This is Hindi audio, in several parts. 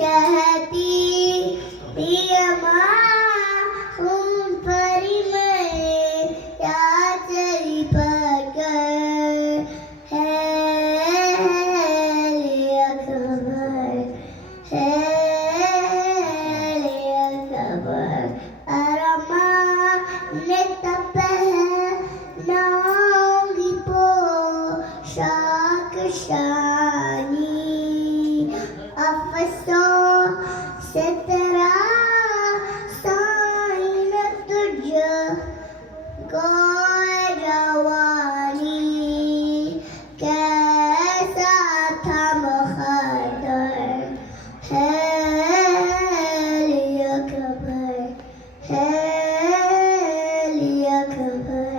कहती परी में या तेरी पकड़ है लिया खबर है लिया खबर अरमा ने तपे नांगी पो शाक शानी अफसों से तेरा साइन तुझ को जवानी कैसा था मुखदर है लिया खबर है लिया खबर.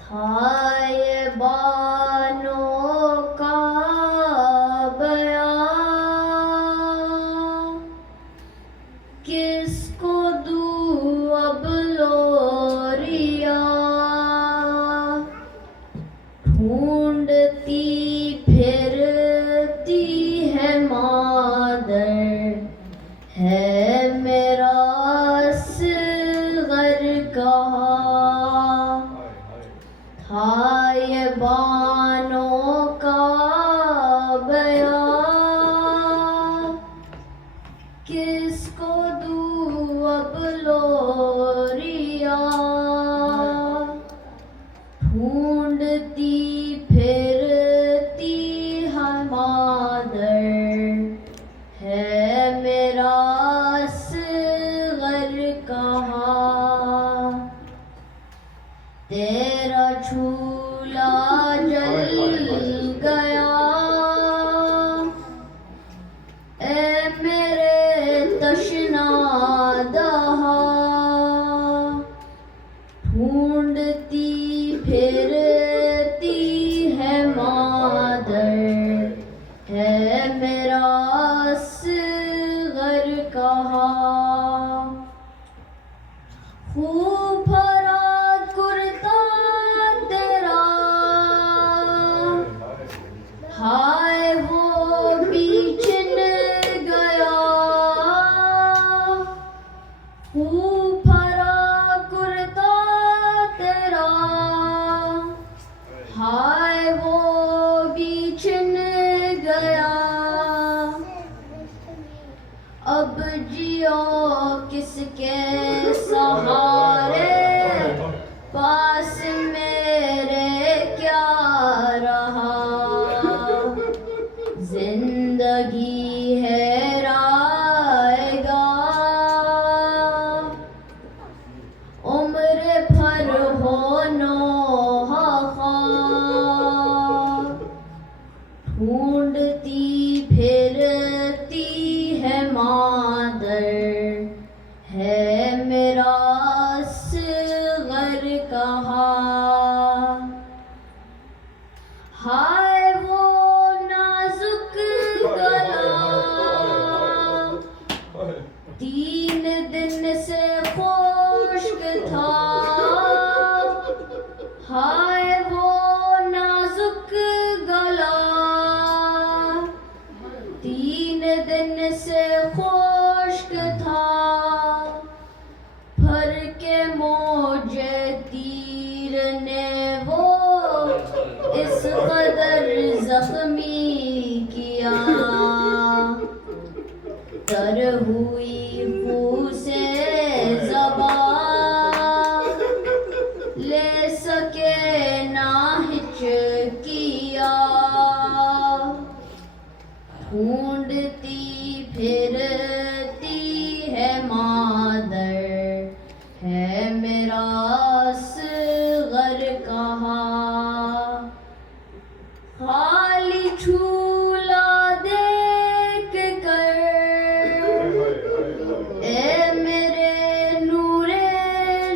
था ये बानों का बयां किसको दूं अब लोरिया ढूंढती फिरती है मादर है मेरा असगर कहाँ था ये बानों का बयां किसको दूं अब लोरिया ढूंढती फिरती है मादर है मेरा असगर कहाँ तेरा झूला जल गया ए मेरे तशना दहा ढूंढती फिरती है मादर है मेरा असगर कहाँ खूब भरा कुर्ता तेरा हाय वो बीचन गया खूब भरा कुर्ता तेरा हाय वो बीचन गया अब जियो किसके सहारे पास मेरे क्या रहा जिंदगी है रायगा उम्र भर हो नोहा ढूंढती फिरती है मादर है मेरा असगर कहाँ हाय वो नाजुक गला 3 दिन से खुश्क था हाय वो नाजुक गला 3 दिन से खुश्क था भर के मोजे तीर ने वो इस कदर जख्मी किया सर हुई फूसे ज़बां ले सके ना हिचकिया ढूंढती फिरती है मादर है मेरा असग़र कहाँ खाली झूला देख कर ए मेरे नूरे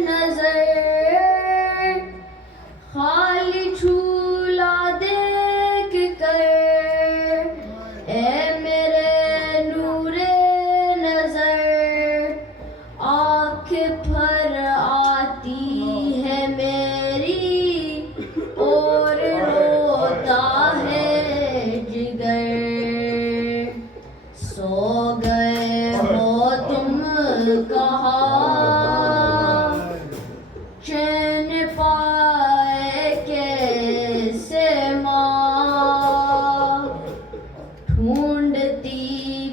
नजर खाली झूला देख कर ए मेरे नूरे नजर आँख भर आती है मेरी और रोता है जिगर सो गए हो तुम कहाँ चैन पाए कैसे माँ ढूंढती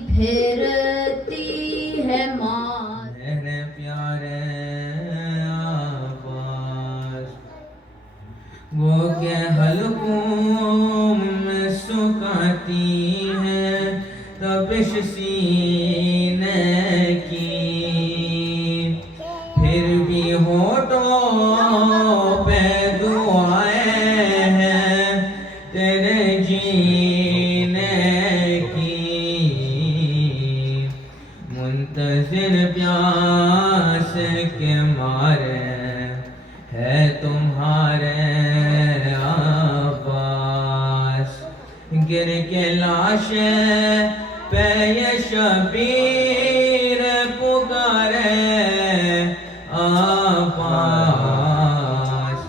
फिरती है माँ मेरे प्यारे आवाज़ वो के हलकों में सुखाती है तपिश सीने की फिर भी होठों पे दुआएं हैं तेरे जीने की मुंतज़िर प्यास के मारे है तुम्हारे आवाज़ गिर के लाशें पे ये शबीर पुकारे आवाज़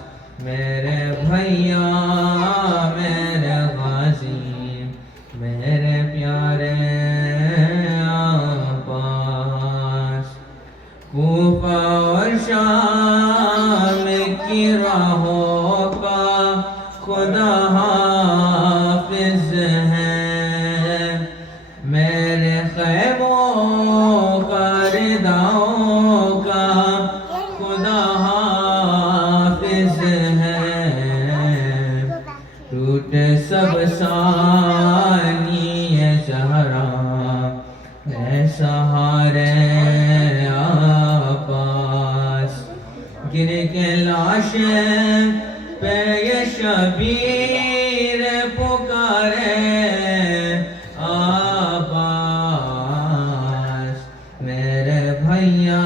मेरे भैया मेरे गाजी मेरे प्यारे आवाज़ कूफा और शाम की राहों का खुदा हाफिज है मेरे ख़ैमों का रिदाओं का खुदा हाफिज है टूटे सब सानी ज़हरा है सहारे आपास गिर के लाशें पे ये शबीर पुकारे आबास मेरे भैया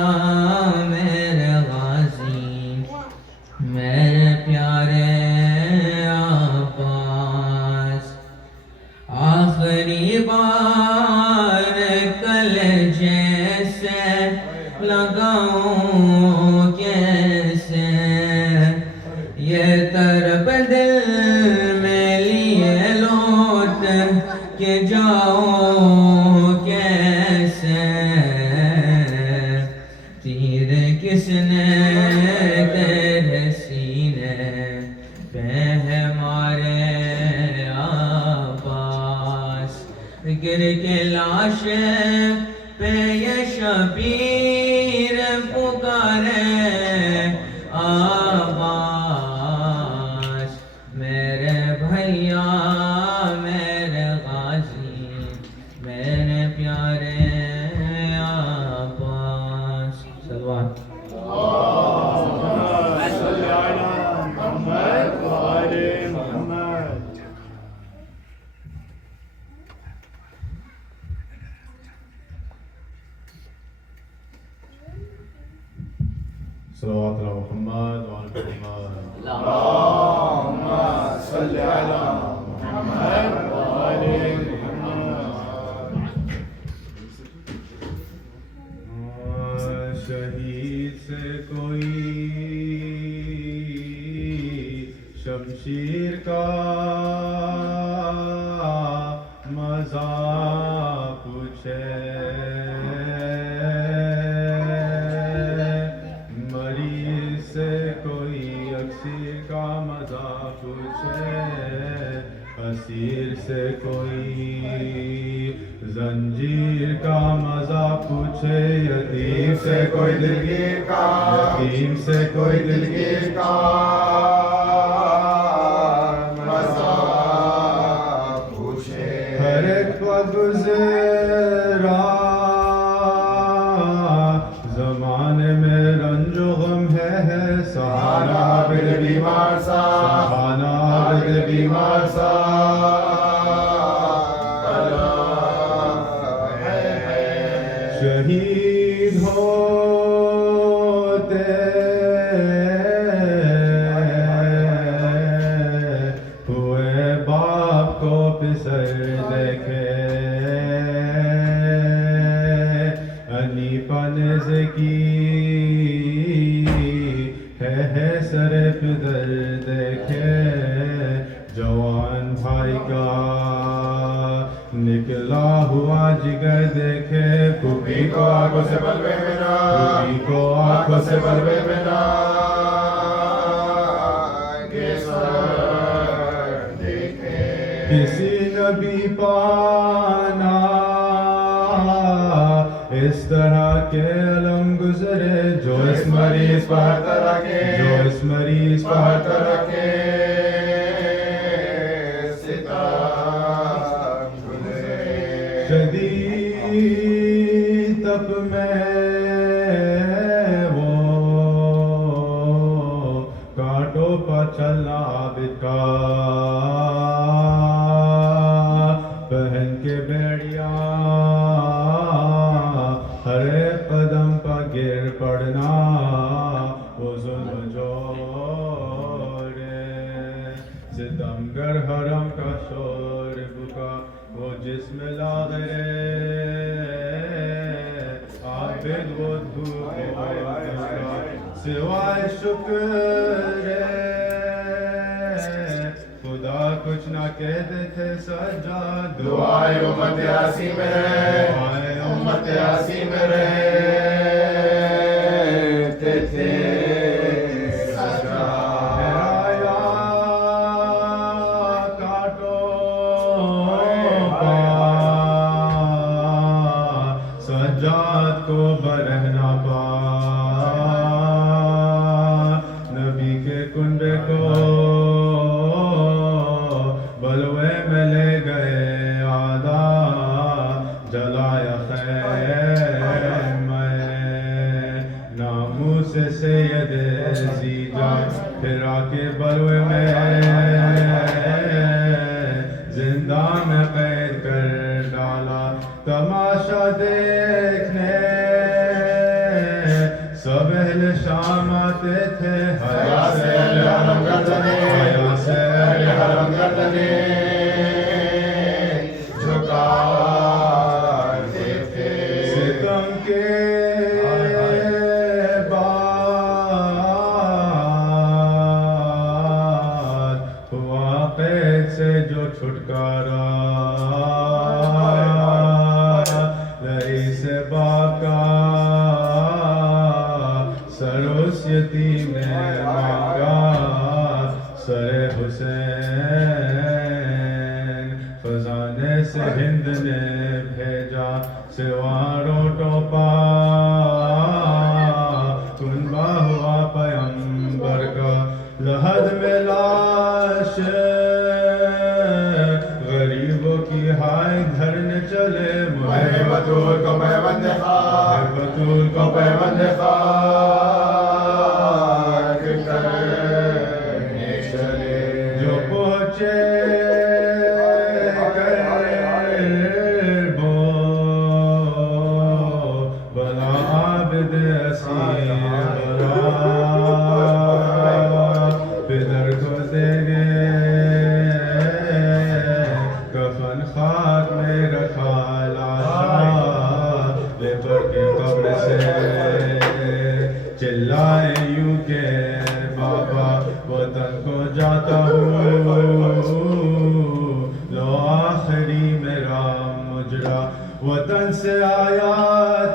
मेरे गाजी मेरे प्यारे आबास आखिरी बार कल जैसे लगाऊं कैसे ये तरब दिल में लिए लौट के जाऊं कैसे तीर किसने तेरे सीने पे है मारे आबास गिर के लाशें पे ये शबीर पुकारे आवाज़ मेरे भैया मेरे गाजी मेरे प्यारे आबास सलवात सल्लल्लाहु अलैहि मुहम्मद व आले मुहम्मद अल्लाहुम्मा सल्लि अला मुहम्मद व आले मुहम्मद शहीद से कोई शमशीर का मज़ा पूछे असीर से कोई जंजीर का मजा पूछे यतीम से कोई दिलगीर का, यतीम से कोई दिलगीर का मजा पूछे। हर एक गुज़रा ज़माने में रंजो गम है सहाना बिल बीमार सा, सहाना बिल बीमार सा शहीद होते हुए बाप को पिसर देखे, अनीपा नेज़े की है सर पिदर देखे, जवान भाई का निकला हुआ जिगर देखे, कुबी को आंखों से बलवे मेरा, कुबी को आंखों से बलवे मेरा देखे। किसी नबी पाना इस तरह के अलम गुजरे, जो इस मरीज पर हर तरह के, जो इस मरीज पर हर तरह के शदीद तप में वो कांटों पर चलना आबिद का, पहन के बेड़िया हरे कदम पर गिर पड़ना, वो जुल्म जोड़े सितमगर हरम का शोर बुका, वो जिस्म लाग़रे आबिद वो धूप सिवाय शुक्र खुदा कुछ ना कहते थे सज्जाद, दुआए उम्मत यासी में रहे, दुआए उम्मत यासी में रहते थे सज्जाद को बरहना पा, नबी के कुंबे को बलवे में ले गए आदा, जलाया खैमे नामू से सैयद जीजा, फिर आके बलवे में जिंदा में कैद कर डाला। तमाशा देखने सब अहले शाम आते थे, हया से अहले हरम गर्दने, हया से अहले हरम गर्दने झुकाते थे। सितम के बाद हुआ कैद से जो छुटकारा, से बाका सरोस यतीम ने मांगा, सरे हुसैन खजाने से हिंद ने भेजा, सिवारों टोपा कुनबा हुआ पैगंबर का, लहद में लाश गरीबों की हाय धरने चले, बतूल को पैबंद खाक, बतूल को पैबंद खाक करने चले, जो पहुँचे करबो बला आबिद असीर पिदर को देंगे कफन खाक में रखा चिल्लाए यूं के बाबा वतन को जाता हूँ, लो आखिरी मेरा मुजरा वतन से आया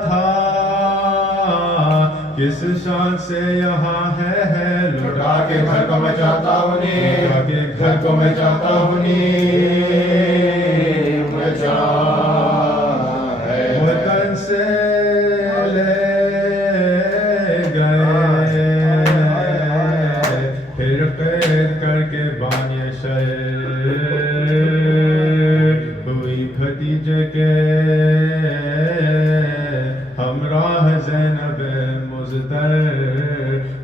था, किस शान से यहाँ है लुटा के घर को मैं चाहता हूँ नी, लुटा के घर को मैं चाहता हूँ नी, मैं के हमराह ज़ैनब मुज़्तर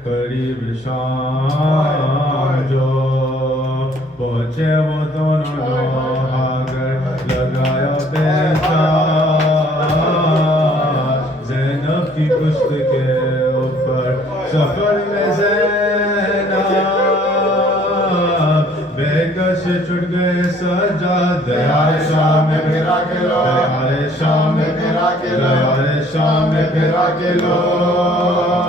करीब शाम जो पहुँचे वो दोनों आकर लगाया पेशाब ज़ैनब की पुश्त के ऊपर सफर में ज़ैनब बेकस छुट गए सजाद दयाल शाम में फिरा के लो दयाल शाम में फिरा के लो दयाल शाम में फिरा के लो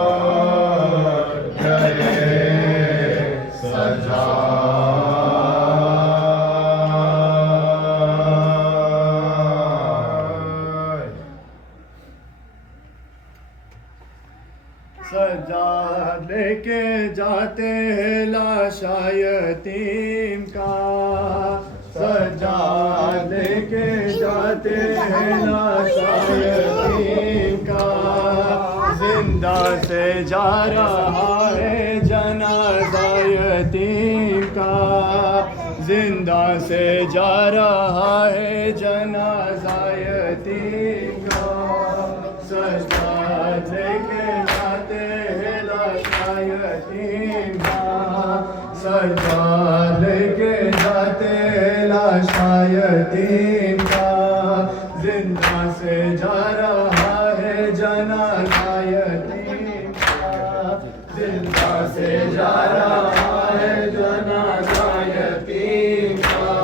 सजाद लेके जाते हैं लाशा यतीम का सजाद लेके जाते हैं लाशा यतीम का जिंदा से जा रहा है जनाजा यतीम का जिंदा से जा रहा है जनाजा यतीम का सजाद लेके जाते हैं लाशा यतीम का सजाद लेके जाते हैं लाशा यतीम का जिंदा से जा रहा है जनाजा यतीम का जिंदा से जा रहा है जनाजा यतीम का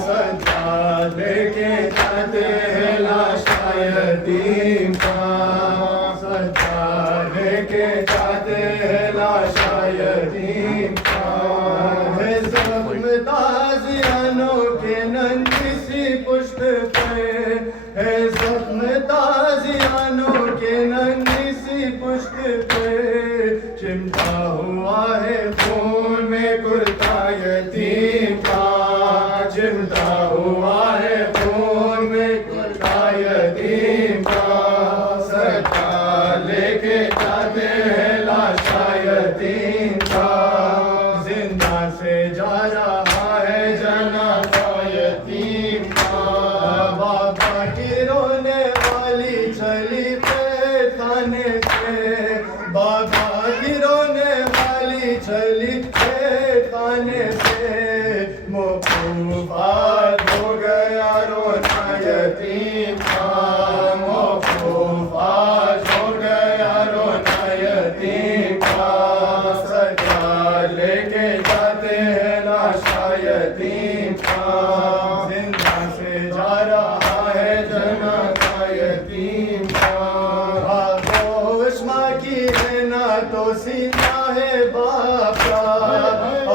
सजाद लेके जाते हैं लाशा यतीम का सजाद लेके जाते हैं लाशा यतीम का है ज़ख्म ताज़ियानों के नन्ही सी पुश्त पे है ज़ख्म ताज़ियानों के नन्ही सी पुश्त पे चिमटा हुआ है खून में कुर्ता यतीम का चिमटा हुआ है खून में कुर्ता यतीम का सजाद लेके जाते हैं लाशा यतीम का जिंदा से जा रहा है जनाजा यतीम का बाबा की रोने वाली चली पेट खाने से बाबा की रोने वाली चली पेट खाने से मौकूफात हो गया रोना यतीम का मौकूफात हो गया रोना यतीम का सजाद लेके जाते हैं लाशा यतीम का जिंदा से जा रहा है जनाजा यतीम का आगोश माँ की है ना तो सीना है बाप का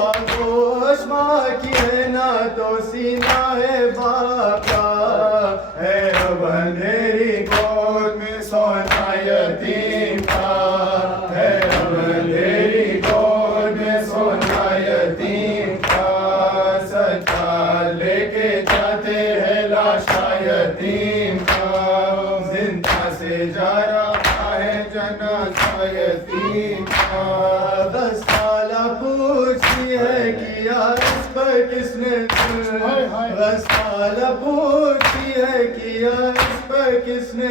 आगोश माँ की है ना तो सीना है बाप का है अब अंधेरी गोद में सोना यतीम का है अब अंधेरी गोद में सोना यतीम का सजाद लेके जाते हैं लाशा यतीम का जिंदा से जा रहा है जनाजा यतीम का बस साला पूछती है कि यार इस पर किसने बस साला पूछती है कि यार इस पर किसने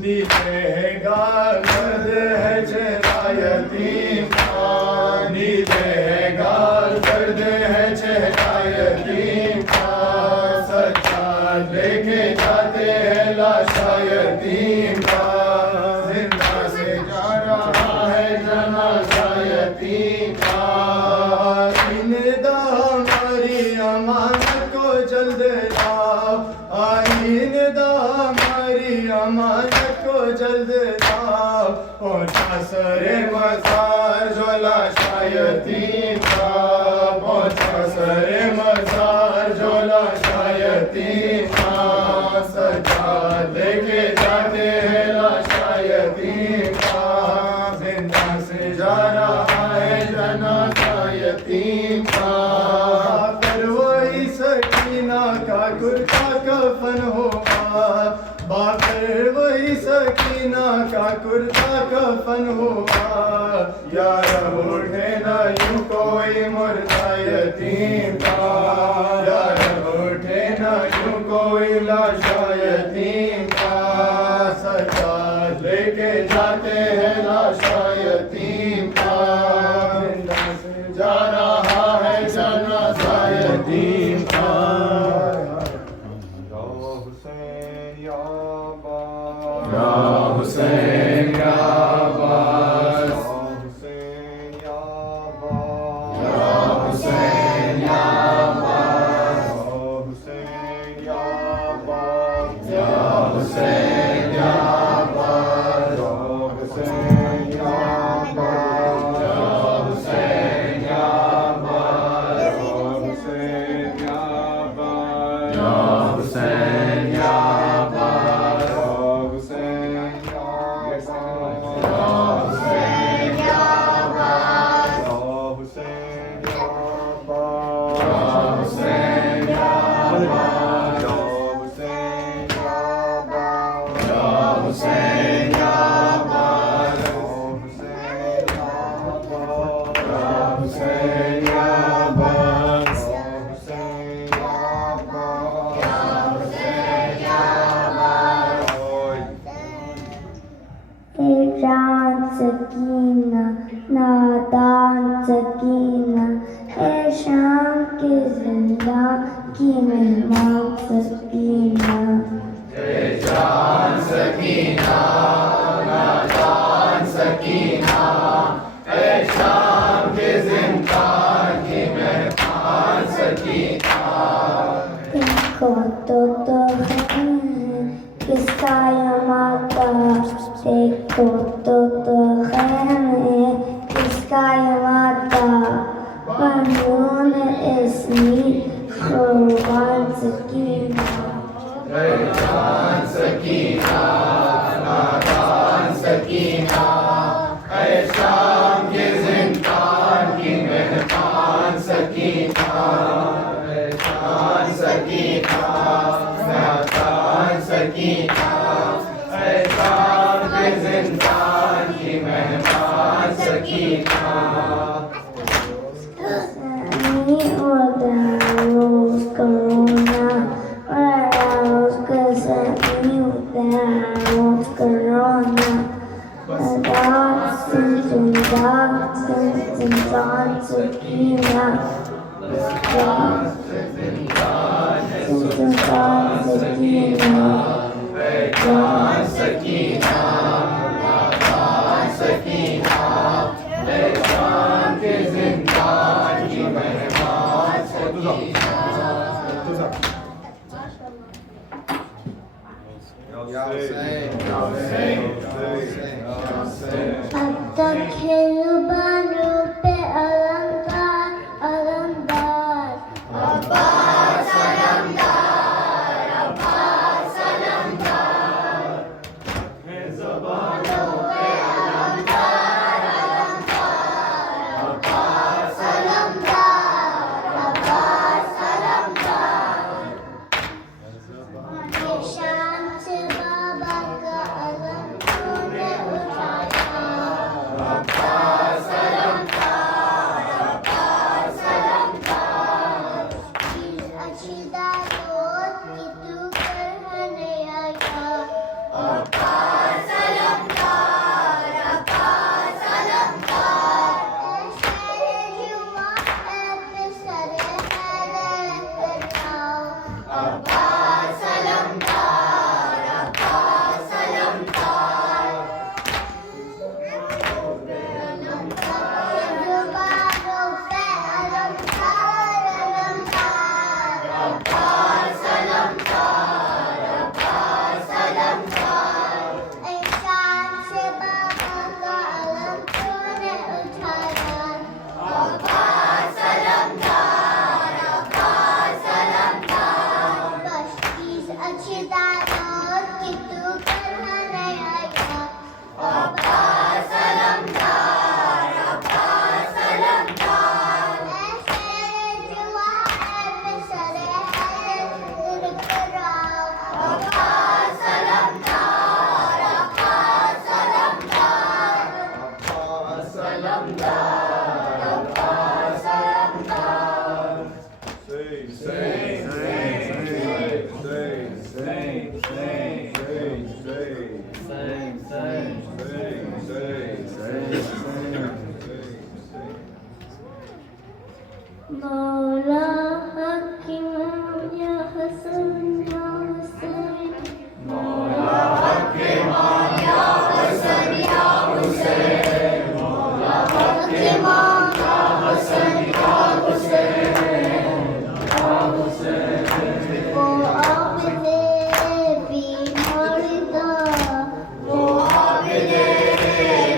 नीचे है गाल दर्द है चेहरा यतीम का नीचे है गाल दर्द है चेहरा यतीम का सजाद लेके जाते हैं लाशा यतीम का जिंदा से जा रहा है जनाजा यतीम का आइंदा हमारी अमानत को जल्द लाओ आइंदा हमारी अमानत को जल्द लाओ पहुँचा सरे मज़ार जो लाशा यतीम का पहुँचा सरे मज़ार जो लाशा यतीम का सजाद लेके जाते हैं लाशा यतीम का जिंदा से जा रहा है जनाजा यतीम का पर वही सकीना का कुर्ता कफन होगा बाकर वही सकीना का कुर्ता कफन होगा यार उठे ना यूं कोई मुर्दा यतीम का यार उठे ना यूं कोई लाशा यतीम का सरकार लेके जाते हैं लाशा यतीम का जिंदा से जा रहा है जनाजा यतीम का या हुसैन या अब्बास या हुसैन या अब्बास या हुसैन या अब्बास या हुसैन या अब्बास या हुसैन या अब्बास या हुसैन या अब्बास या हुसैन या अब्बास या हुसैन या अब्बास या हुसैन या अब्बास या हुसैन या अब्बास या हुसैन या अब्बास या हुसैन या अब्बास या हुसैन या अब्बास या हुसैन या अब्बास या हुसैन या अब्बास जान सकीना नादान सकीना है शाम के जिंदा की मेहमान सकीना जान सकीना नादान सकीना ऐ शाम के जिंदान की मेहमान सकीना देखो तो है किसका ये माता देखो तो है किसका ये माता बनून इसनी खुरबान सकीना जान सकीना नादान सकीना ऐ शाम के जिंदान की मेहमान सकीना ऐ जान सकीना नादान सकीना ऐ शाम के जिंदान की मेहमान Sakina Rose Corona, Rose Corona, Sakina, अब तक खेलबानों पे अलंकार अलंकार अब्बास अलंकार अब्बास अलंकार है ज़बानों पे अलंकार अलंकार अब्बास अलंकार अब्बास अलंकार शान से बाबा का अलम तूने उठाया मौला हकीम या हसन या हुसैन मौला हकीम या हसन या हुसैन मौला हकीम या हसन या हुसैन वो आबिदे बीमार दा वो आबिदे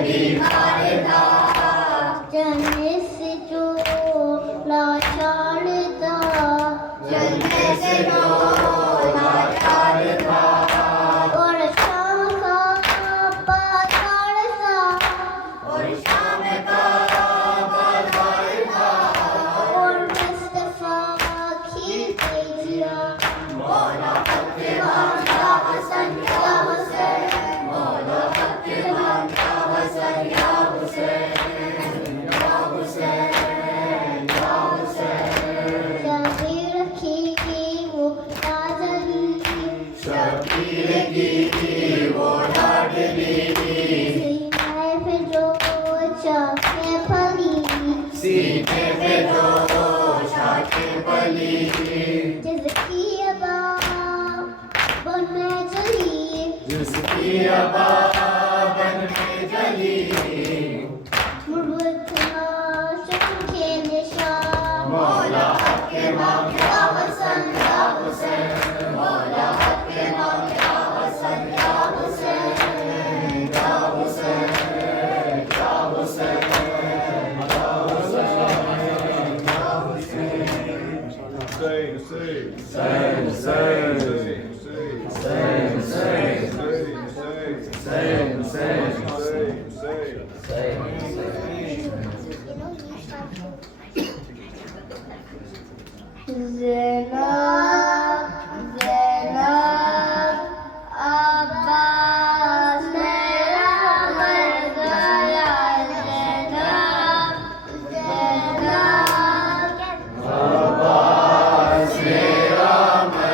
बीमार दा जन्नत से जो लाचार दा जन्नत से जो लाचार दा और शाम का बाजार सा और शाम का बाजार सा और मुस्तफा की तेजिया मौला हकीम या हसन या हुसैन मौला हकीम या हसन या हुसैन शबीर की वो लाडली शबीर की वो लाडली सीने पे जो चाके पली सीने पे जो चाके पली जिसकी अबा बन में जली जिसकी अबा बन में जली मुर्बतना शके निशान मौला हकीम या हसन या हुसैन मौला हकीम या हसन या हुसैन या हुसैन या हुसैन ज़ैनब ज़ैनब अब्बास मेरा मर गया ज़ैनब ज़ैनब अब्बास मेरा मर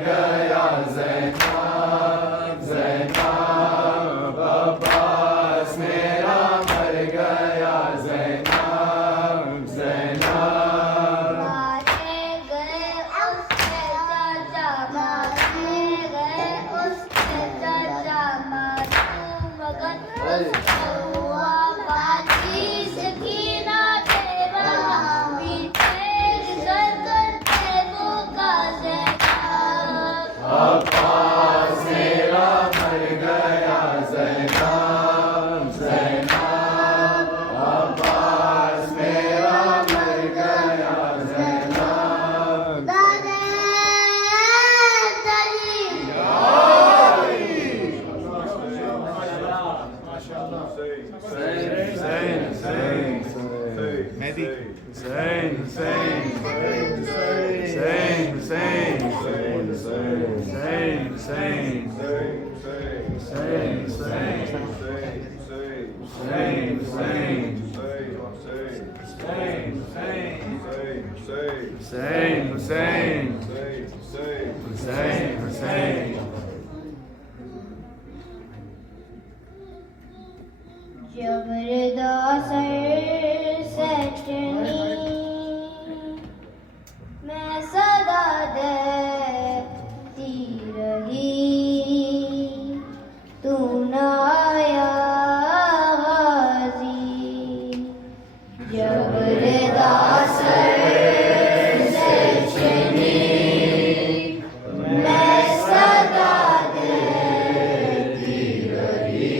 गया ज़ैनब ज़ैनब अब्बास मेरा मर गया ज़ैनब ज़ैनब जबरदस्त सचनी मैं सदा देती रही तू न आया गाजी जबरदस्त सचनी मैं सदा देती रही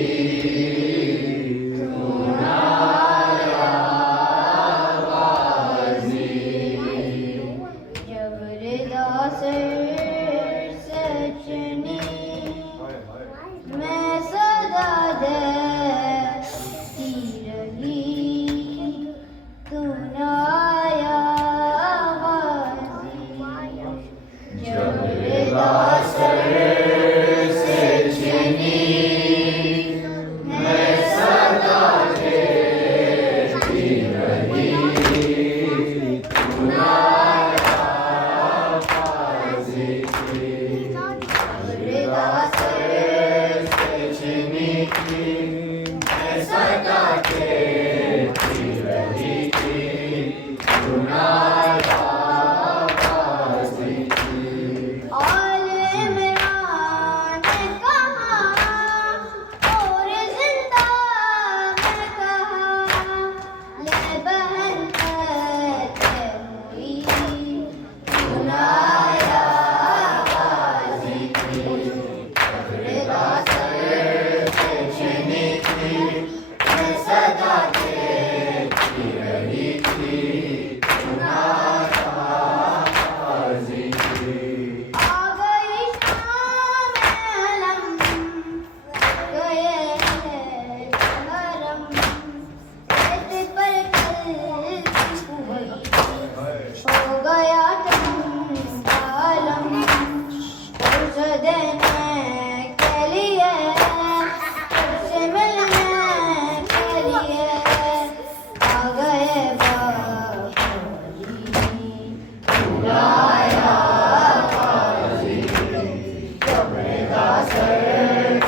जबरदस्त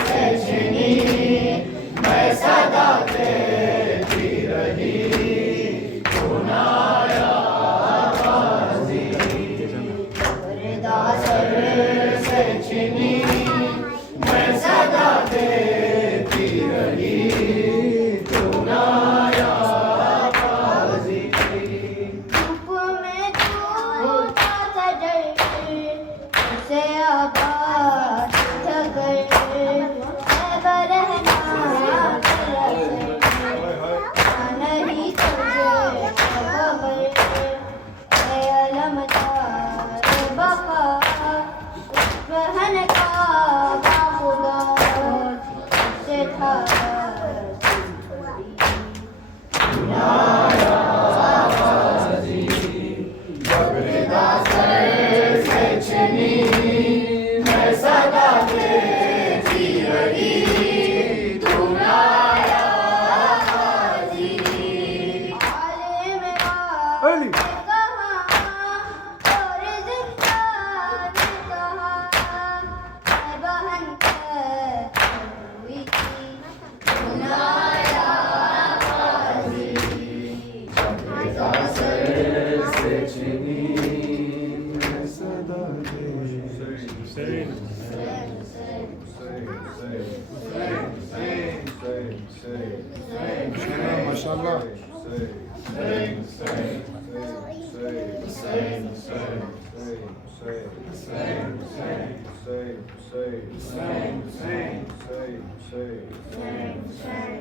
सचनी मैं सदा देती रही तू न आया गाजी जबरदस्त सचनी मैं सदा देती रही तू न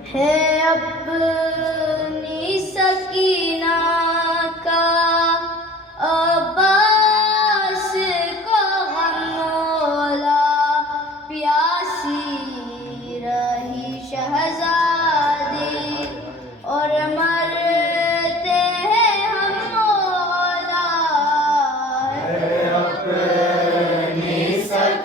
है अपनी सकीना का अब्बास को गमोला प्यासी रही शहजादी और मरते हैं हम मौला है अपनी सकीना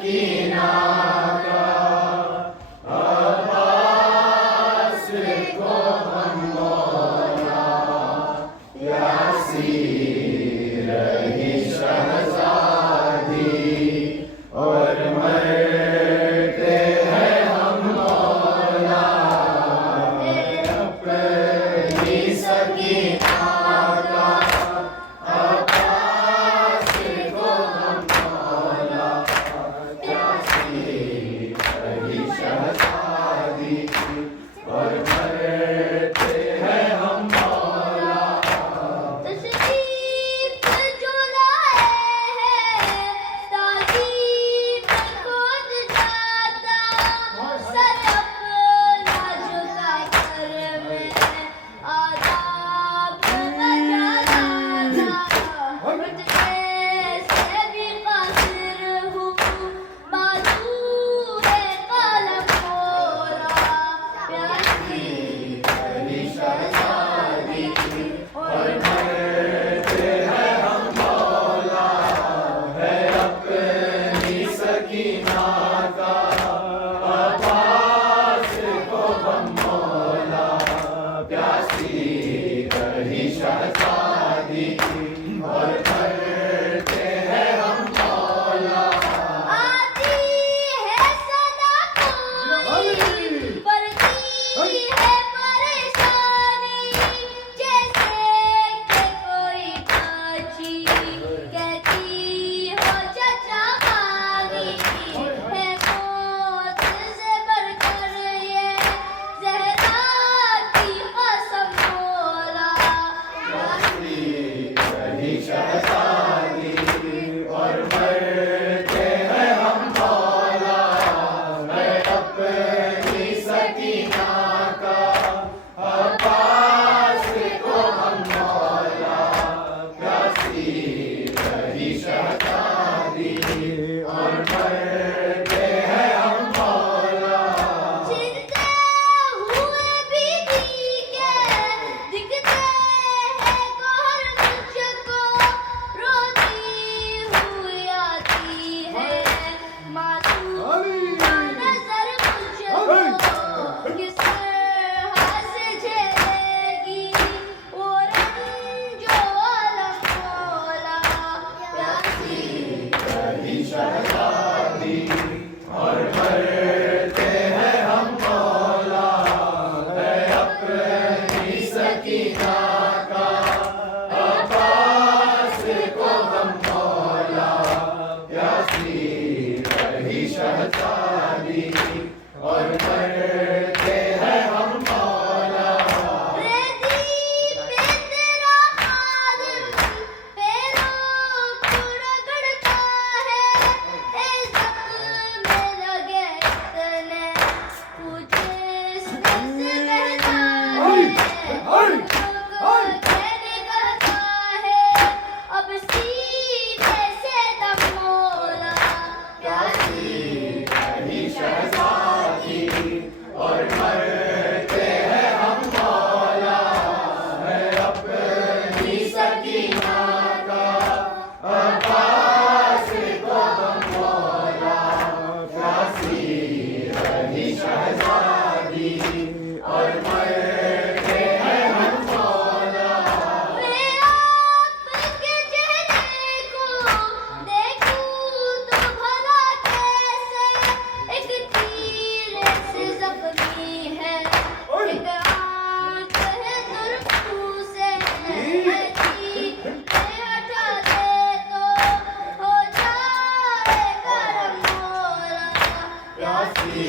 शहजादी और मरते हैं हम मौला है अपनी सकीना का अब्बास को हम मौला प्यासी रही शहजादी और मरते हैं हम मौला रही शहजादी और मरते हैं हम मौला है अपनी सकीना का अब्बास को हम मौला प्यासी रही शहजादी और मरते हैं हम मौला प्यासी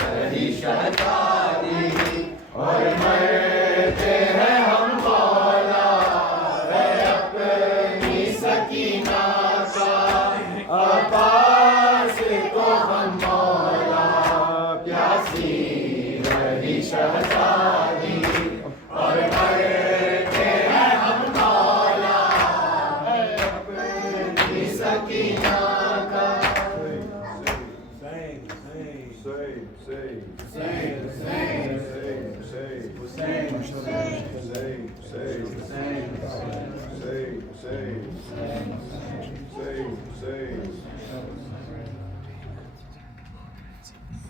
रही शहजादी और मरते हैं हम मौला है अपनी सकीना का अब्बास को हम मौला प्यासी रही शहजादी और मरते हैं हम मौला है अपनी सकीना का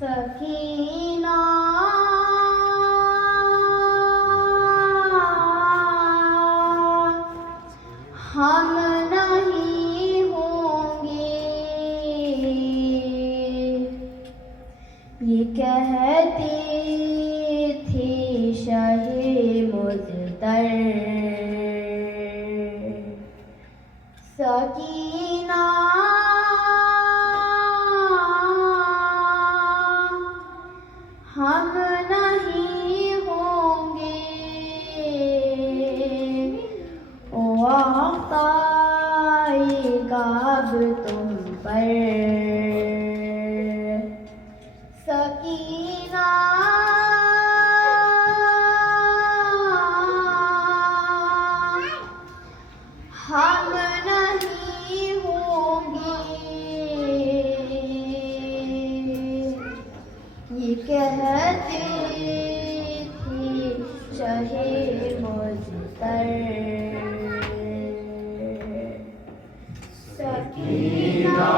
सकीना हम नहीं होंगे ये कहते थे शाहे मुज़्तर सकीना हम नहीं होंगे ओ आएगा अब तुम पर सकीना हम नहीं होंगे ये कहते थे चाहे मुझतर सकीना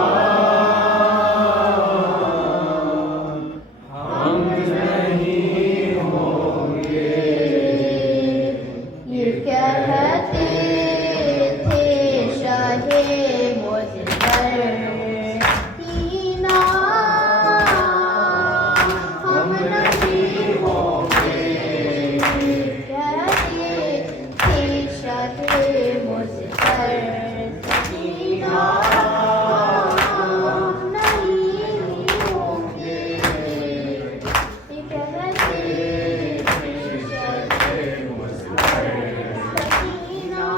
हम नहीं होंगे ये कहते थे शाहे मुझतर सकीना हम नहीं होंगे कहते थे शाहे मुझतर सकीना हम नहीं होंगे ये कहते थे शाहे सकीना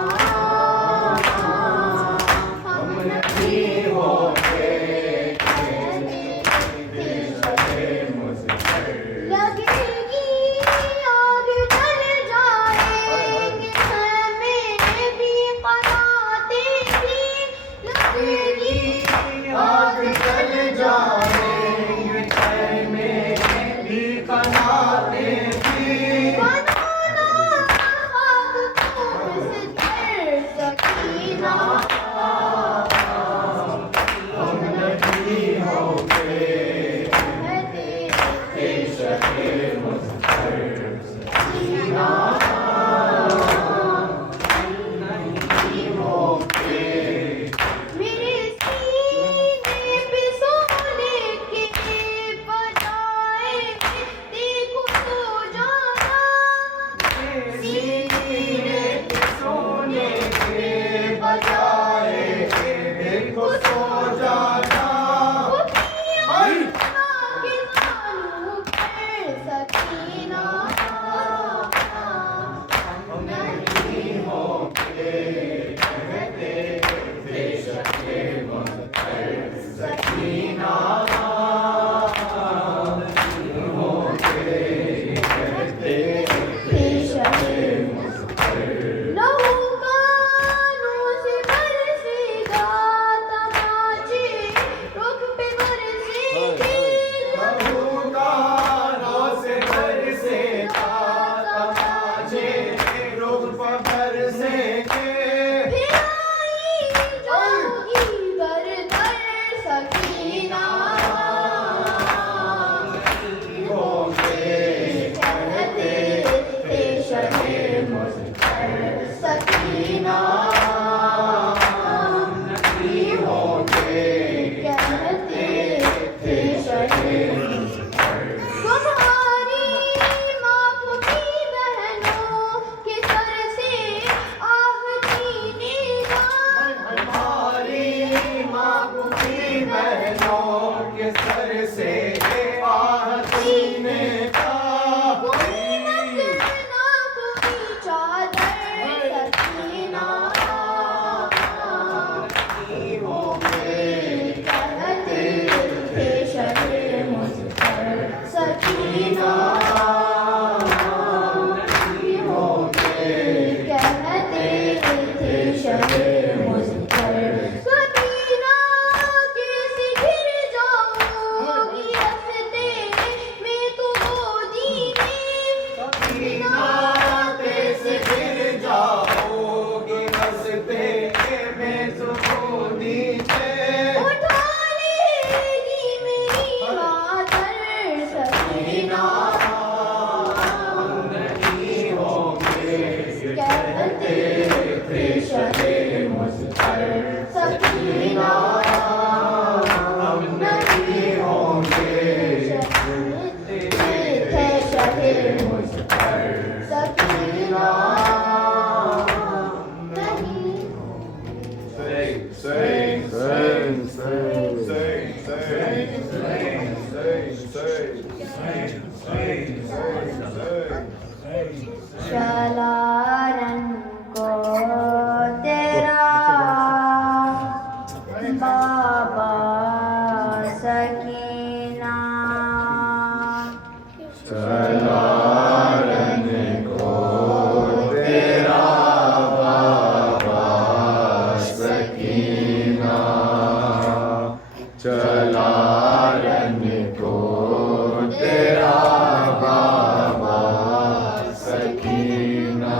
हम नहीं होंगे लगेगी आग जल जाएंगे हमें भी पनाते भी लगेगी आग जल जाएंगे में भी कनाते भी बनाना आग को बिस्तर सकीना माँ की बहनों के सर से आह सीने का कोई नजरना कोई चादर सकीना नहीं होंगे कहते थे शबे मुझ पर सकीना नहीं होंगे कहते थे शबे मुझ पर सकीना कैसे गिर जाओगी रस्ते में तो गोदी में नाते से गिर जाओगे हंसते में तो गोदी में उठा लेगी मेरी मादर सकीना नहीं होंगे कहते थे शबे मुझ पर सकीना हम नहीं होंगे थे शबे मुझ पर सकीना नहीं Sing, sing, sing, sing, sing, sing, sing, sing, sing. चला रंग को तेरा बाबा सकीना चला रन को तेरा बाबा सकीना चला रन को तेरा बाबा सकीना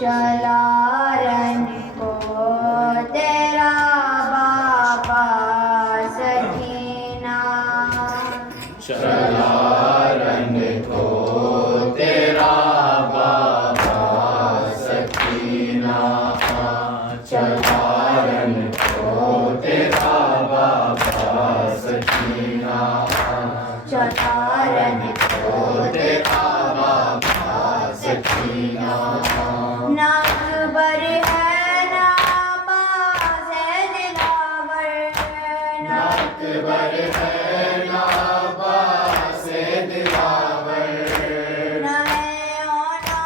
चला रंग को तेरा बाबा सकीना चला रन को तेरा बाबा सकीना चला रन को तेरा बाबा सकीना चतारन को तेरा बाबा सकीना ना अकबर है ना अब्बास है दिलावर ना अकबर है ना अब्बास है दिलावर ना है ना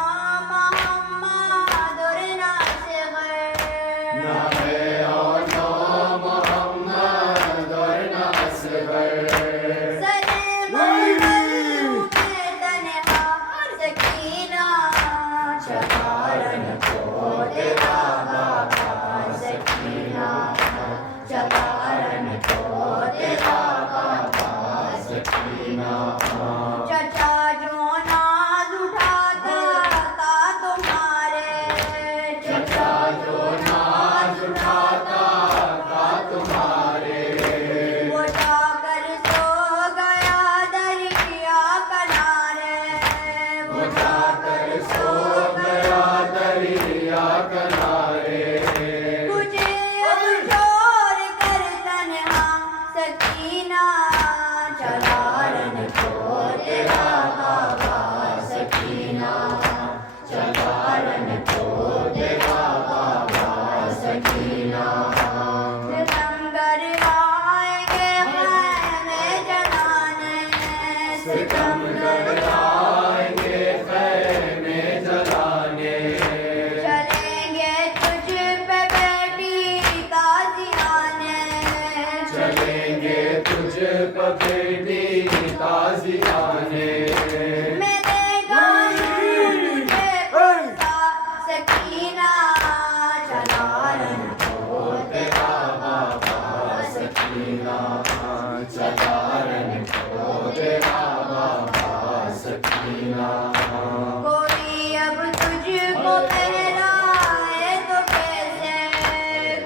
मोहम्मद और ना असगर ना है और ना मोहम्मद और ना असगर सलेमान के तन्हा सकीना चतारन को तेरा बाबा सकीना चतारन को तेरा बाबा सकीना चचा जो नाज उठाता था तुम्हारे चचा जो नाज उठाता था तुम्हारे वो जाकर सो गया दरिया किनारे वो जाकर सो गया दरिया किनारे तुझे अब छोड़ कर तन्हा सकीना चलारन को तेरा बाबा सकीना चलारन को तेरा बाबा सकीना सितमगर आएंगे खैमे जलाने सितमगर आएंगे खैमे जलाने चलेंगे तुझ पे बेटी ताजियाने चलेंगे तुझ पर बेटी ताजियाने मेरे गाने पैसा सकीना चलारन को तेरा बाबा सकीना चलारन को तेरा बाबा सकीना कोई अब तुझको बहलाए तो कैसे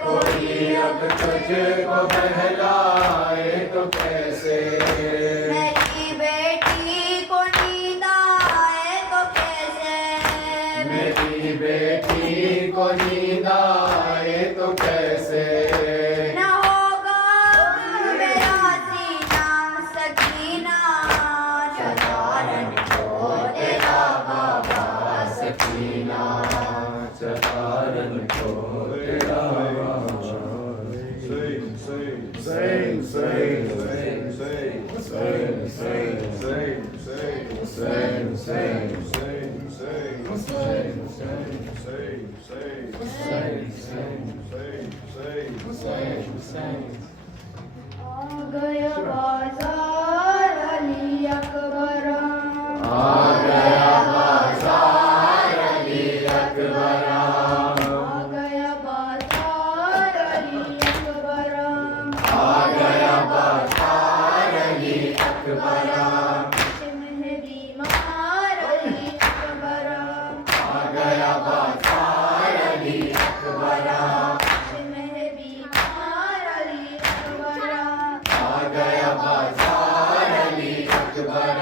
कोई अब तुझको बहलाए तो कैसे मेरी बेटी को नींद आए तो कैसे मेरी बेटी को नींद आए तो कैसे न होगा मेरा सीना सकीना चलारन को तेरा बाबा सकीना चलारन को तेरा बाबा आ गया बाजार अली अकबर, आ गया बाजार अली अकबर, आ गया बाजार अली अकबर, आ गया बाजार अली अकबर, में बीमार अली अकबर, आ गया बाजार अली अकबर, में बीमार अली अकबर, आ गया बाजार अली अकबर,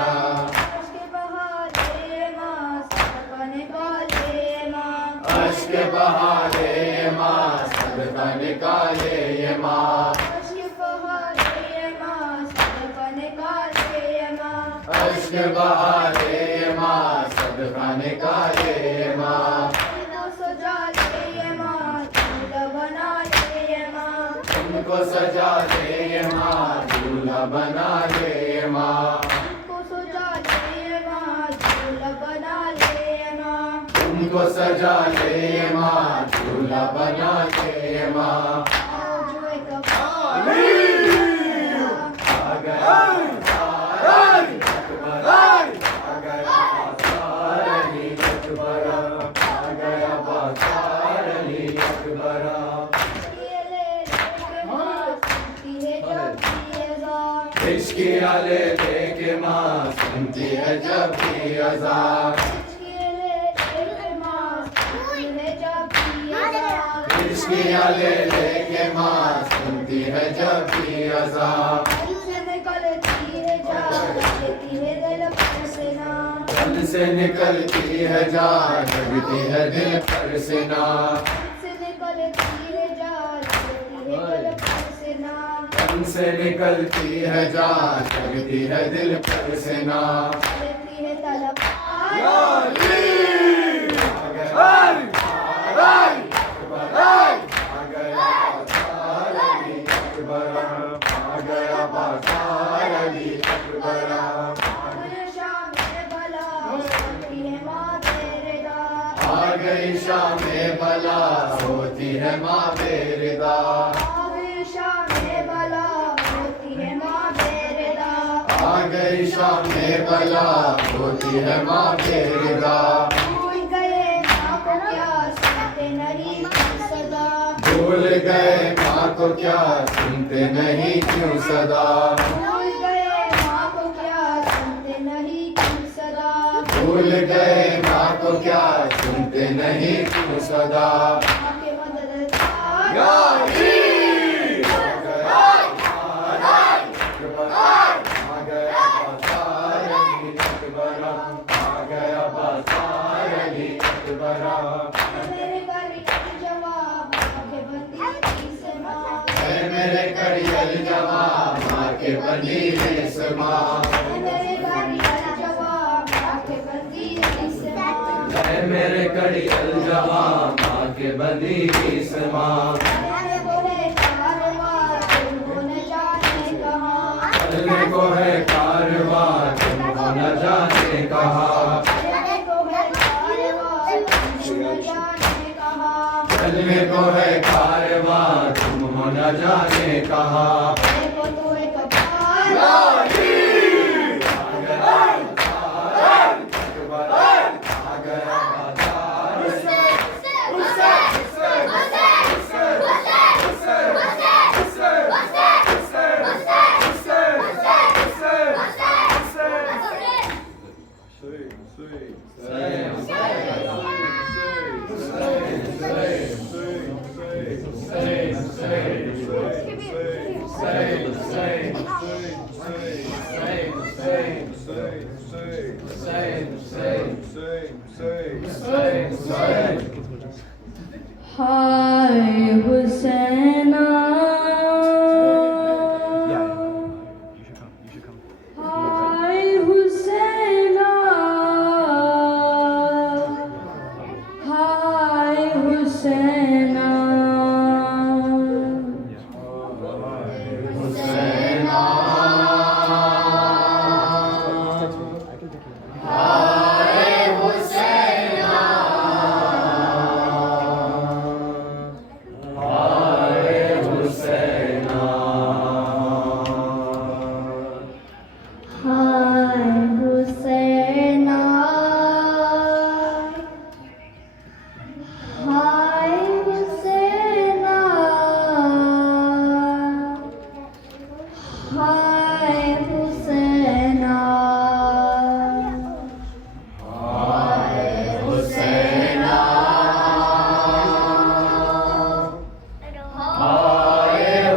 उसके बहारे माँ सदका निकाले माँ, अश्क बहारे माँ सदका निकाले ये माँ, उसके बहारे माँ सदका निकाले माँ, अश्क बहारे माँ सदका निकाले ये माँ, तुमको सजा ले माँ दूल्हा बना ले माँ, तुमको सजा ले ये माँ दूल्हा बना ले ये माँ, तुमको सजा ले माँ दूल्हा बना ले माँ, तुमको सजा ले ये माँ दूल्हा बना ले ये माँ, आओ जो एक बार आ गया बाजार अली अकबर, आ गया बाजार अली अकबर, आ गया बाजार अली अकबर, ये ले लेके माँ सुनती है जब भी अज़ान, इश्किया ले लेके माँ सुनती है जब भी अज़ान, ये ले लेके माँ सुनती है जब भी अज़ान, इश्किया ले लेके माँ सुनती है जब भी अज़ान, से निकलती है जान लेती है दिल पर सेना, दिल से निकलती है जान लगती है दिल पर सेना, से निकलती है जान लेती है दिल पर सेना, तन से निकलती है जान लगती है दिल पर सेना, लेती है तलब शाम भला होती है माँ तेरे दार, आ गई शाम भला होती है माँ बेरिदा, शाम भला होती है माँ तेरे दार, आ गई शाम भला होती है माँ बेरिदा, भूल गए माँ को क्या सुनते नहीं क्यों सदा, भूल गए माँ को क्या सुनते नहीं क्यों सदा, भूल गए माँ को क्या सुनते नहीं क्यों सदा, भूल गए माँ को क्या सुनते नहीं क्यों सदा, माँ के मददगार मेरे करियर जवाब आंखें बंदी से माँ, मेरे कड़ियल जवाब माँ के बनी रेशमा, मेरे करियर जवाब आंखें बंदी से माँ, मेरे कड़ियल जवाब माँ के बनी रेशमा, मेरे बोले कारवां तुम हो न जाने कहाँ, चलने को है कारवां तुमको न जाने कहा, मेरे को है कारवां तुम हो न जाने कहाँ, चलने को है कारवां तुम हो न जाने कहा, देखो तो एक बार Say,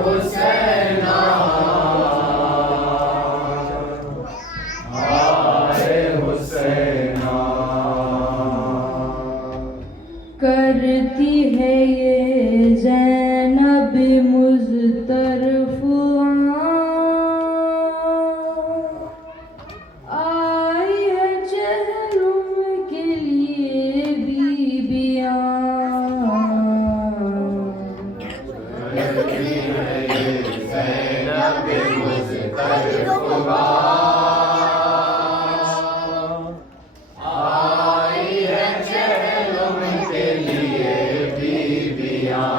हुसैना आए हुसैना करती है ये ज़ैनब मुज़तरफ़ आई है चेहरों के लिए बीबियाँ ज़ैनब मुज़तरफ़ आई है चेहरों के लिए बीबियाँ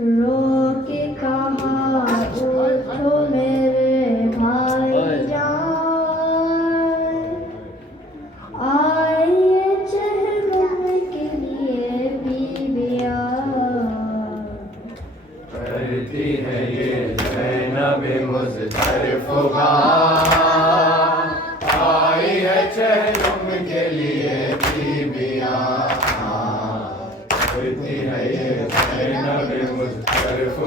रो के कहा उठो मेरे भाईजान आई है चेहरों के लिए बीबियाँ करती है ये ज़ैनब मुज़तरफ़ आई है चेहरों के लिए बीबियाँ करती है ये ज़ैनब मुज़तरफ़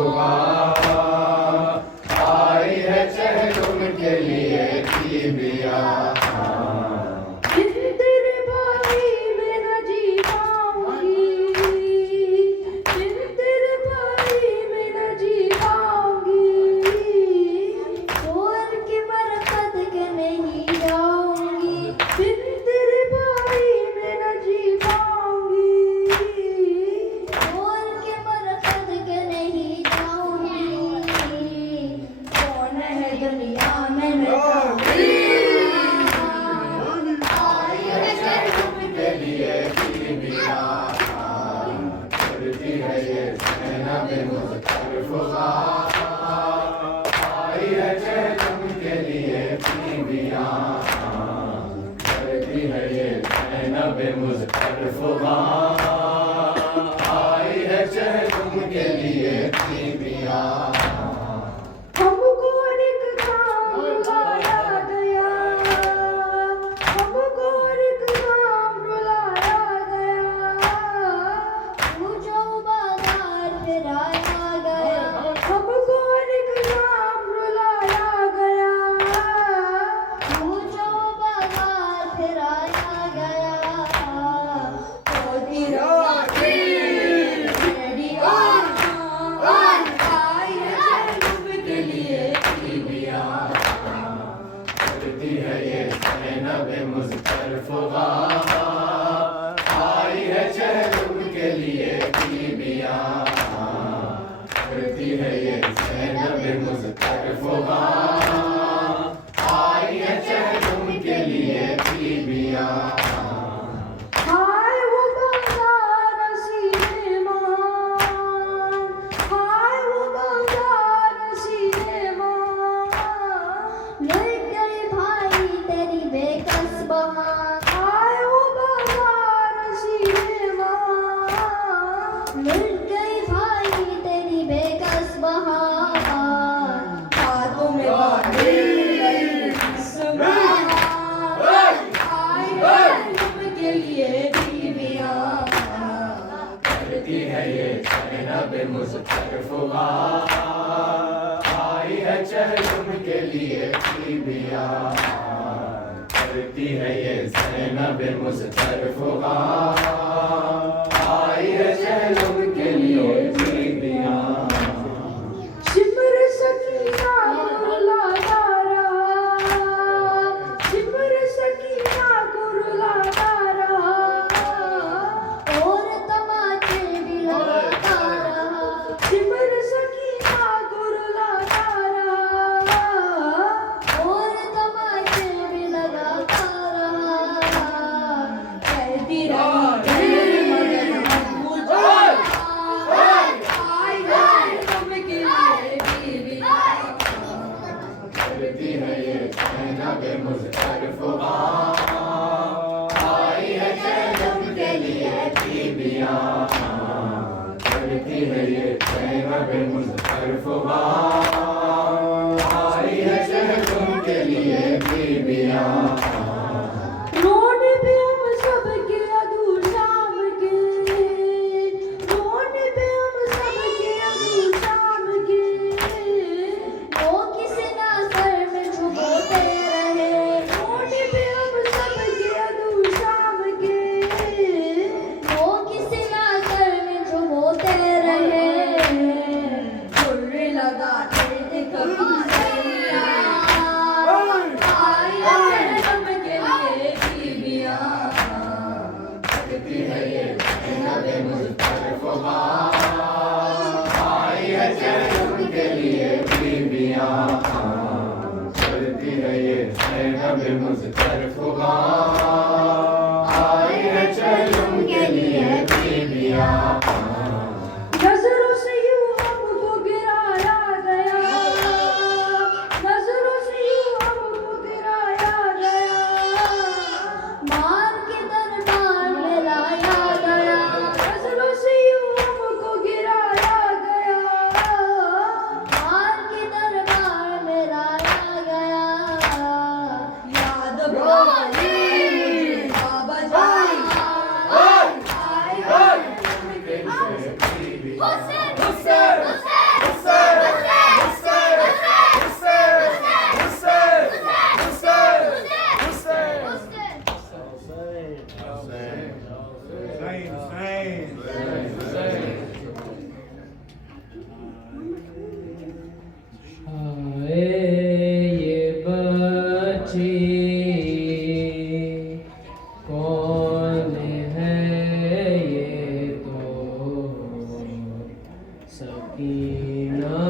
आई है चेहरों के लिए बीबियाँ बिन तेरे भाई मैं न जी पाऊंगी बिन तेरे भाई मैं न जी पाऊंगी और की बरकत के नहीं जाऊंगी बिन तेरे भाई मैं न जी पाऊंगी और की बरकत के नहीं जाऊंगी कौन है दुनिया में मैं के लिए बीबियाँ करती है ये ज़ैनब मुज़तरफ़ आई है चेहरों के लिए बीबियाँ करती है ये ज़ैनब मुज़तरफ़ आई है चेहरों के लिए बीबियाँ हमको एक काम रुलाया गया हमको एक काम रुलाया गया पूछो बाजार फिराया गया हमको एक काम रुलाया गया पूछो बाजार फिराया गया होती रोटी मेरी आई है डूब के लिए बीबियाँ करती है ये ज़ैनब मुज़तरफ़ आई है चेहरों के लिए बीबियाँ करती है ये ज़ैनब मुज़तरफ़ आई है चेहरों के लिए बीबियाँ हाय वो बाजार नसीबे मान हाय वो बाजार नसीबे मान लड़ गई भाई तेरी बेकस बहार हाय वो बाजार नसीबे मान लड़ गई भाई तेरी बेकस बहार हाथों में बांधी गई सुबह आई है तुम के लिए बीबियाँ करती है ये ज़ैनब मुज़तरफ़ आई है चेहरों के लिए बीबियाँ करती है ये ज़ैनब मुज़तरफ़ आई है चेहरों के लिए बीबियाँ सिमर सकीना रुलाता रहा सिमर सकीना को रुलाता रहा और तमाचे भी लगाता रहा सिमर सकीना को रुलाता रहा और तमाचे भी लगाता रहा कहती रही मगर मुझे आई है तुम के लिए बीबियाँ करती है ये ज़ैनब मुज़तरफ़ आई है चेहरों के लिए बीबियाँ करती है ये ज़ैनब मुज़तरफ़ आई है चेहरों के लिए बीबियाँ रोने पे हम सब के अधूर शाम के रोने पे हम सब के नबी मुज़्तरफ़ुगा आई है चलूं के लिए बीबिया नजरों से यूं हमको गिराया गया नजरों से यूं हमको गिराया गया मार के दरबार में लाया गया नजरों से यूं हमको गिराया गया मार के दरबार में लाया गया याद बाबा जान ये बच्ची कौन है ये तो सकीना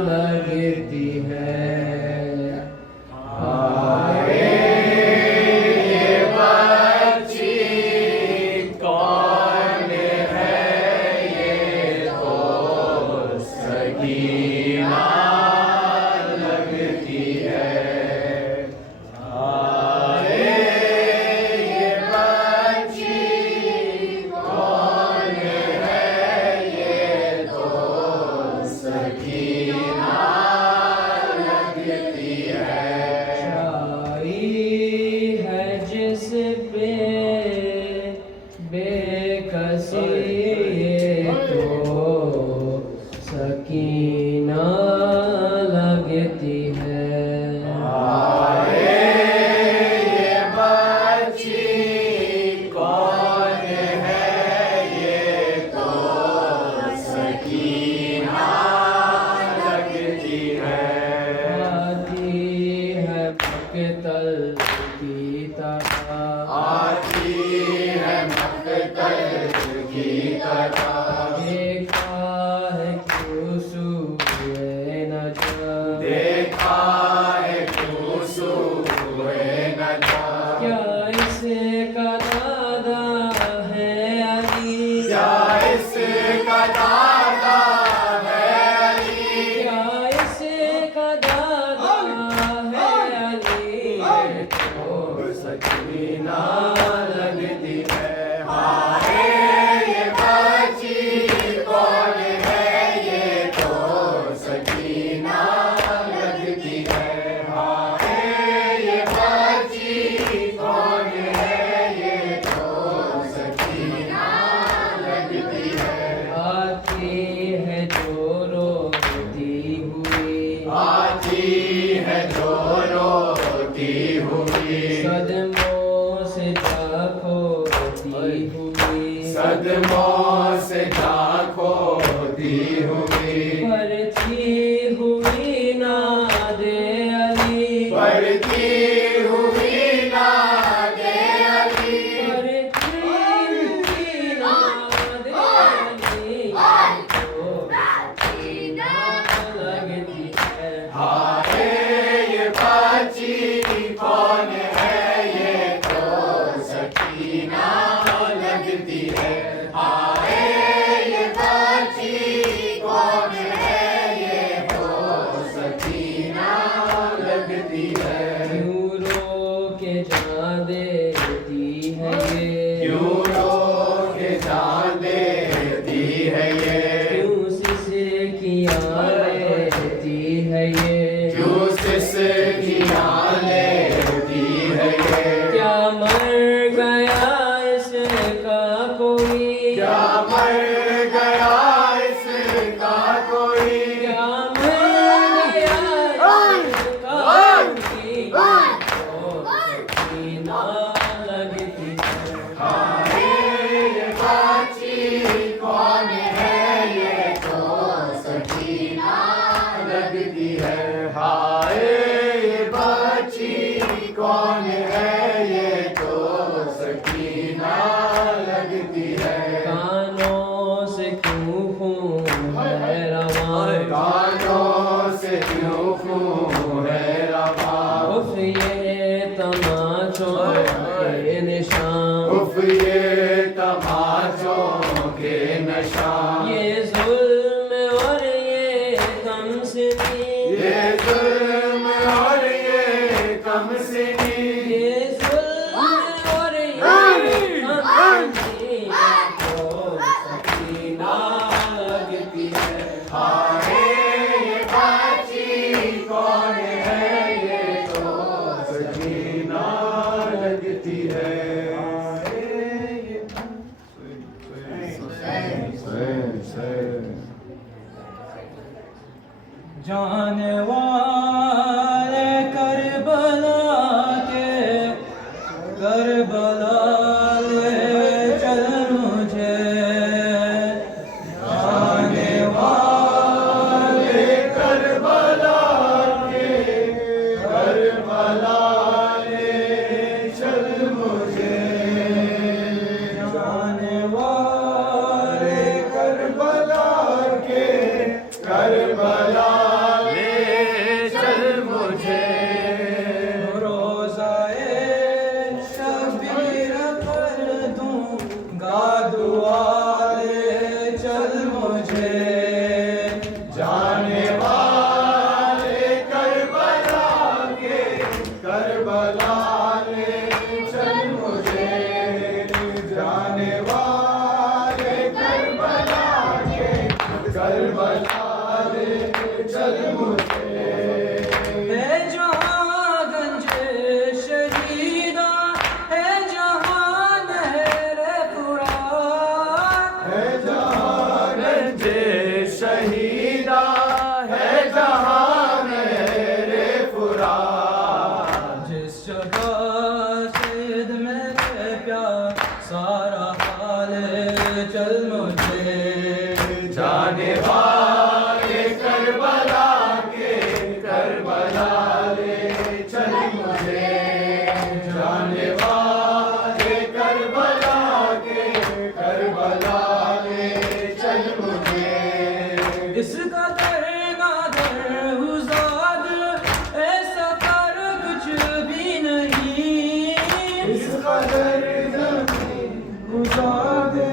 लगती है है जिस पे बेकसी ये तो सकीना लगती है मक्तल की तरह आती है मक्तल की तरह देखा है क्यों सूए नजर देखा है क्यों सूए नजर क्या इसका दादा है अली क्या इसका दादा है अली क्या इसका दादा है अली तो सकीना लगती है हाय ये बच्ची कौन है ये तो सकीना लगती है हाय ये बच्ची कौन है ये तो सकीना लगती है आती है जो रोती हुई आती है जो रोती हुई सदमों से जा खोती हुई सदमों से जा खोती हुई परती हुई नादे अली बढ़ती हुई नादे अली परती हुई नादे अली तो सकीना लगती है हाय ये बच्ची कौन है ये तो सकीना लगती है हाय ये बच्ची कौन है ये तो सकीना लगती है क्यों रो के जान देती है ये क्यों रोके जान देती है ये क्यों सिसकियाँ लेती है ये क्यों सिसकियाँ लेती है ये क्या मर गया इसका कोई क्या मर गया इसका कोई क्या मर गया इसका कोई तो सकीना लगती है हाय ये बच्ची कौन है ये तो सकीना लगती है हाय ये बच्ची कौन है ये तो सकीना लगती है कानों से क्यों खून है रवां कानों से क्यों खून है रवा उफ हाय ये बाची कौन है ये तो सकीना लगती है जाने वाले करबला के करबला ले चल मुझे जाने वाले करबला के करबला ले चल मुझे जाने वाले करबला के करबला ले चल मुझे रोज़ाए शबीर पर दूंगा दुआ ले चल मुझे जाने वाले करबला के करबला ले चल मुझे जाने वाले करबला के करबला ले चल मुझे है जहाँ गंज शहीदा है जहाँ नहर फुरात है जहाँ गंजे शहीदा है जहाँ मेरे फुरात जिस जगह सिद में प्यार सारा हाल चल मुझे जाने वाले करबला के करबला ले चल मुझे जाने वाले करबला के करबला ले चल मुझे इसका करना दर उजाद ऐसा कर कुछ भी नहीं इस कदर जमीन गुजार दे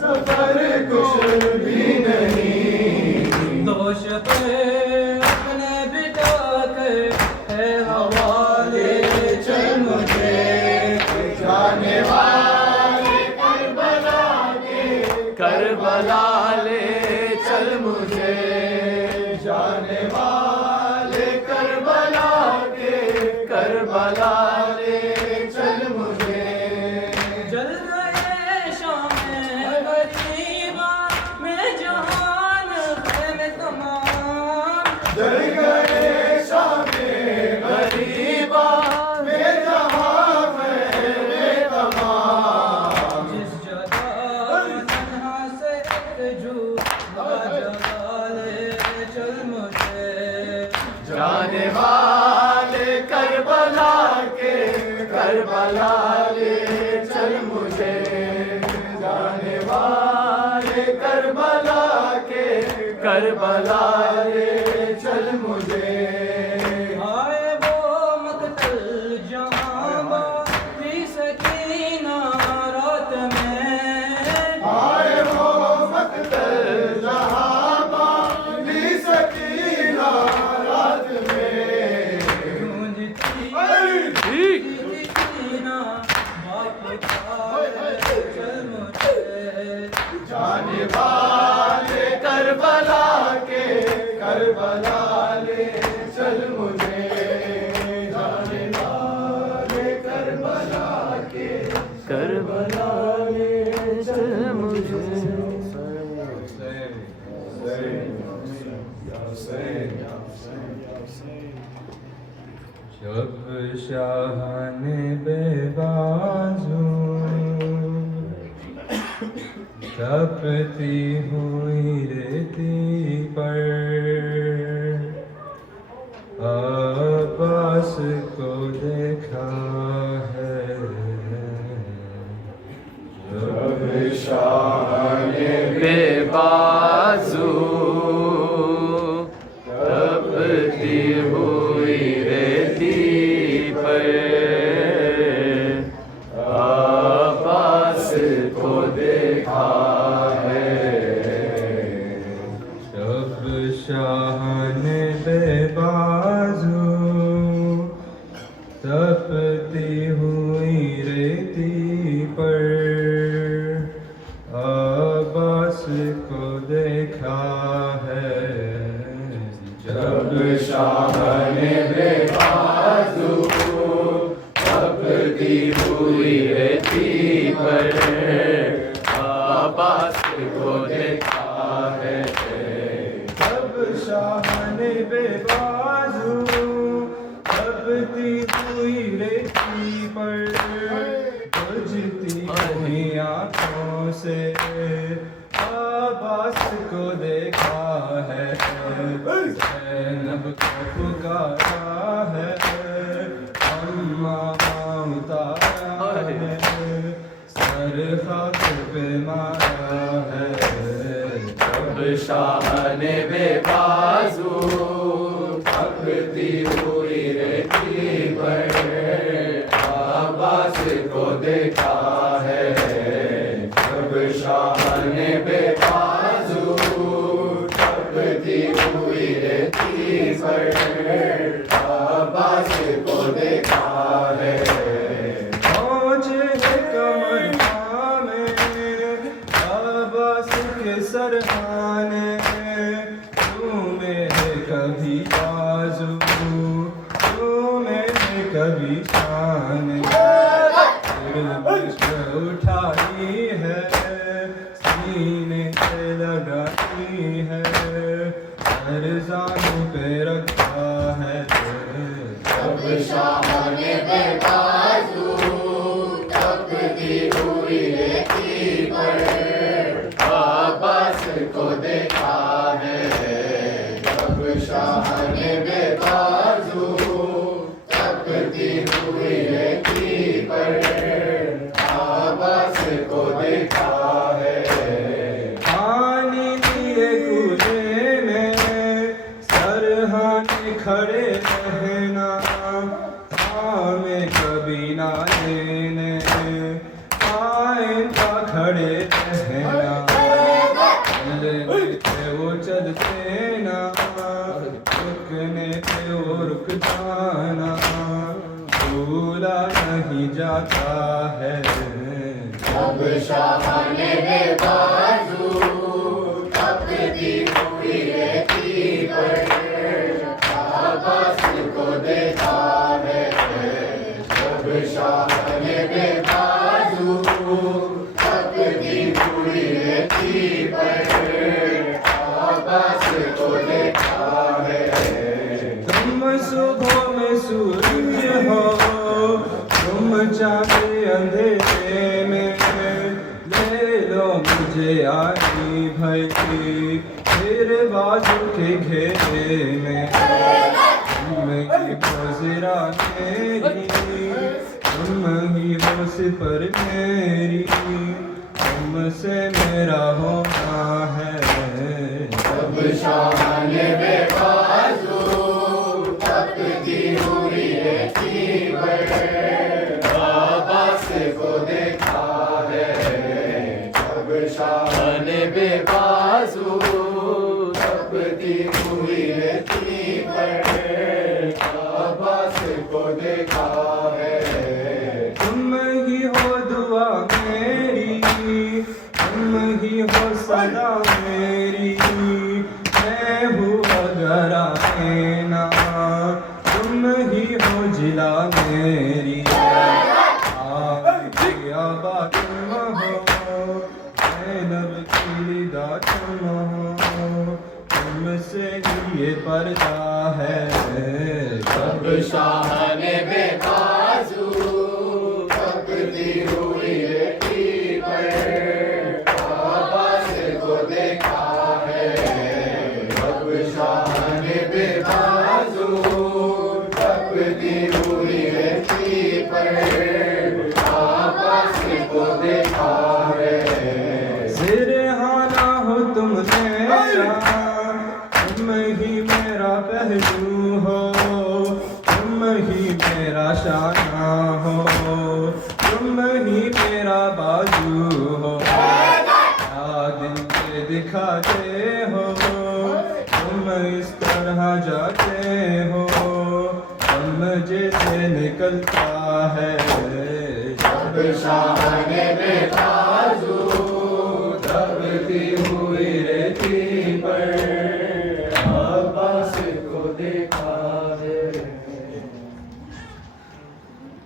सफर कुछ भी नहीं दोष पे अपने बिता कर है हवाले चल मुझे जाने वाले करबला के करबला ले चल मुझे जाने वाले करबला के करबला ले चल मुझे जल गए शाम गरीबा में जहान है में तमाम जल गए शामे गरीबा में जहाँ में तमाम जिस जगह तन्हा से जूदा जलाले चल मुझे जाने वाले करबला के करबला ले चल मुझे जाने वाले करबला के करबला ले चल मुझे आए वो मकतल जहाँ थी सकीना रात में आए हो मकतल जहाँ बांधी सकीना रात में गूंजती सकीना बाप का चल मुझे जाने वाले करबला के करबला ले चल मुझे जाने वाले करबला के करबला ले चल मुझे जब शाह ने बेबाजू तपती हुई रेती पर अब्बास को देखा है जब शाह ने बेबाजू तपती हुई रेती पर अब्बास को देखा है जब शाह ने बेबाजू तपती हुई रेती पर अब्बास को देखा है तब शाह ने बेबाजू तपती हुई रेती पर अब्बास को देखा है। तब शाह ने बेबाजू तपती हुई रेती पर बुझती हुई आँखों से अब्बास को देखा है। ज़ैनब को पुकारा है, अम्मा उतारा है, सर खाक पे मारा है। तब शाह ने बेबाजू तपती हुई रेती पर अब्बास को देखा है। तब शाह ने बेबाजू तपती हुई रेती पर अब्बास को देखा है। पहुँचे कमर में अब्बास के सरहाने, तुम्हें है कभी बाजू, तुम्हें है कभी शान, उठाई है, सीने से लगाई है, अरज़ानों पे रखा है। तब शाह ने बेबाजू तपती हुई रेती पर अब्बास को देखा है। तब शाह ने बेबाजू तपती हुई रेती पर अब्बास को देखा है। पानी लिए कूदे में सरहाने खड़े रहना, हमें कभी ना लेने आइंदा खड़े रहना। चलने पे वो चलते ना, रुकने पे वो रुक जाना, भूला नहीं जाता है। तब शाह ने बेबाजू तपती हुई रेती पर अब्बास को देखा है। तब शाह ने बेबाजू तपती हुई रेती पर अब्बास को देखा है। तुम सुबह में सूरज हो, तुम चांद अंधेरे में, ले लो मुझे आई भाई तेरे बाजू के घेरे में। तुम ही हो ज़रा मेरी, तुम ही हो सिपर मेरी, तुमसे मेरा होना है। तब शाह ने बेबाजू तपती हुई रेती पर अब्बास को देखा है। तब शाह ने बेबाजू तपती हुई रेती पर अब्बास को देखा है। तुम ही हो दुआ मेरी, तुम ही हो सदा मेरी, मैं हूँ अगर आना, तुम ही हो जिला मेरी। आबा तुम हो, ज़ैनब की लिदा तुम हो, तुमसे ही ये पर्दा है। तब शाह ने बेबाजू तपती हुई रेती पर अब्बास को देखा है। तब शाह ने बेबाजू तपती हुई रेती पर अब्बास को देखा है। सिरहाना हो तुम मेरा, तुम ही मेरा पहलू हो, तुम ही मेरा शाना हो, तुम ही मेरा बाजू हो। क्या दिल पे दिखाते हो, तुम इस तरह जाते हो, तुम जैसे निकलता है। तब शाह ने बेबाजू तपती हुई रेती पर अब्बास को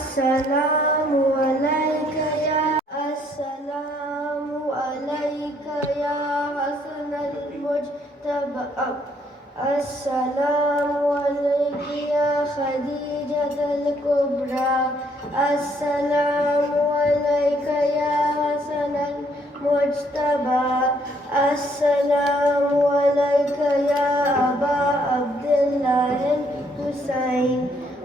Assalamu alayka ya Assalamu alayka ya Hasan al-Mujtaba Assalamu alayka ya Khadijah al-Kubra Assalamu alayka ya Hasan al-Mujtaba Assalamu alayka ya Aba Abdullah al-Husayn